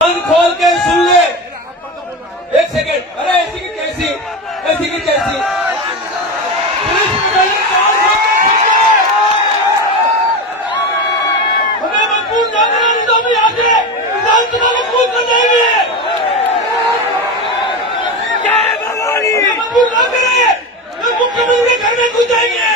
कान खोल के सुन ले। एक सेकंड, अरे ऐसी की कैसी, ऐसी की कैसी। पुलिस प्रशासन कान खोल के सुन ले। हमें मजबूर ना करना, नहीं तो हम यहाँ से विधानसभा में कूद कर जाएंगे। हमें मजबूर ना करे, तो मुख्यमंत्री के घर में घुस जाएंगे।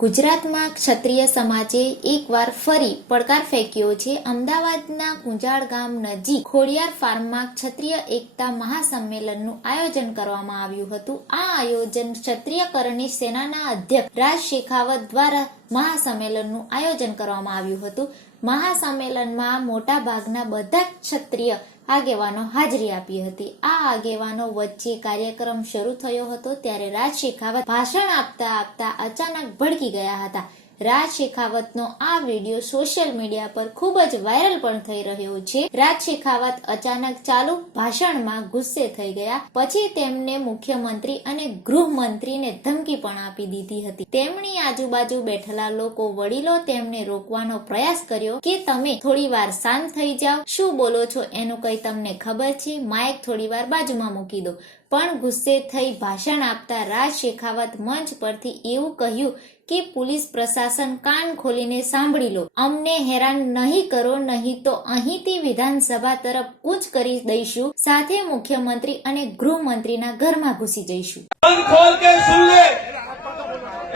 ગુજરાતમાં ક્ષત્રિય સમાજે એકવાર ફરી પડકાર ફેંક્યો છે। અમદાવાદના કુંજાળ ગામ નજીક ખોડિયાર ફાર્મમાં ક્ષત્રિય એકતા મહાસંમેલનનું આયોજન કરવામાં આવ્યું હતું। આ આયોજન ક્ષત્રિયકરણી સેનાના અધ્યક્ષ રાજ શેખાવત દ્વારા મહાસંમેલનનું આયોજન કરવામાં આવ્યું હતું। મહાસંમેલનમાં મોટા ભાગના બધા ક્ષત્રિય આગેવાનો હાજરી આપી હતી। આ આગેવાનો વચ્ચે કાર્યક્રમ શરૂ થયો હતો ત્યારે રાજ શેખાવત ભાષણ આપતા આપતા અચાનક ભડકી ગયા હતા। રાજ શેખાવતનો આ વિડીયો સોશિયલ મીડિયા પર ખૂબ જ વાયરલ પણ થઈ રહ્યો છે। રાજ શેખાવત અચાનક ચાલુ ભાષણમાં ગુસ્સે થઈ ગયા, પછી તેમને મુખ્યમંત્રી અને ગૃહમંત્રીને ધમકી પણ આપી દીધી હતી। તેમની આજુબાજુ બેઠેલા લોકો વડીલો તેમને રોકવાનો પ્રયાસ કર્યો કે તમે થોડીવાર શાંત થઈ જાઓ, શું બોલો છો એનું કઈ તમને ખબર છે, માઇક થોડીવાર બાજુમાં મૂકી દો। પણ ગુસ્સે થઈ ભાષણ આપતા રાજ શેખાવત મંચ પરથી એવું કહ્યું કે પોલીસ પ્રશાસન કાન ખોલીને સાંભળી લો, અમને હેરાન નહીં કરો, નહીં તો અહીંથી વિધાનસભા તરફ કૂચ કરી દઈશું, સાથે મુખ્યમંત્રી અને ગૃહમંત્રીના ઘરમાં ઘૂસી જઈશું। कान खोल के सुन ले।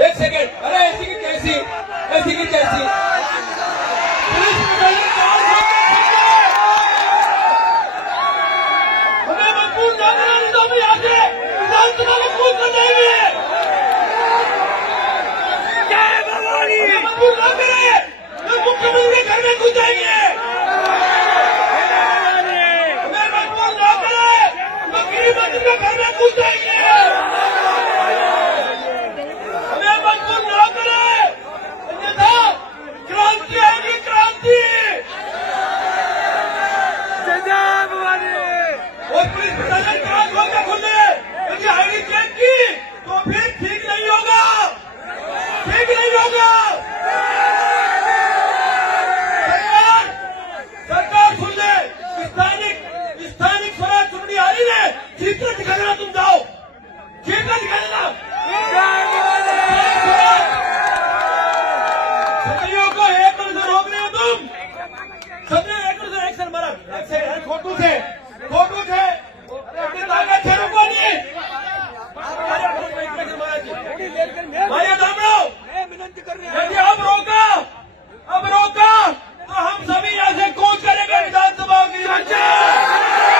एक सेकंड, अरे ऐसी की कैसी, ऐसी की कैसी। पुलिस प्रशासन कान खोल के सुन ले। हमें मजबूर ना करना, नहीं तो हम यहाँ से विधानसभा में कूद कर जाएंगे। हमें मजबूर ना करे, तो मुख्यमंत्री के घर में घुस जाएंगे। हमें मजबूर ना करे, तो गृहमंत्री के घर में घुस जाएंगे। हमें मजबूर ना करे, अन्यथा क्रांति आएगी, क्रांति। और पुलिस प्रशासन कान खोल के खुल दे, यदि आईडी चेक की तो फिर ठीक नहीं होगा, ठीक नहीं होगा। सरकार सुन ले, स्थानिक स्वराज चुनावी आ रही है, जीत कर दिखा देना, तुम जाओ, जीत कर दिखा देना। क्षत्रियों को एक मिनट से रोक रहे हो तुम, क्षत्रिय एक मिनट से, एक सर मारा, एक से खोटू से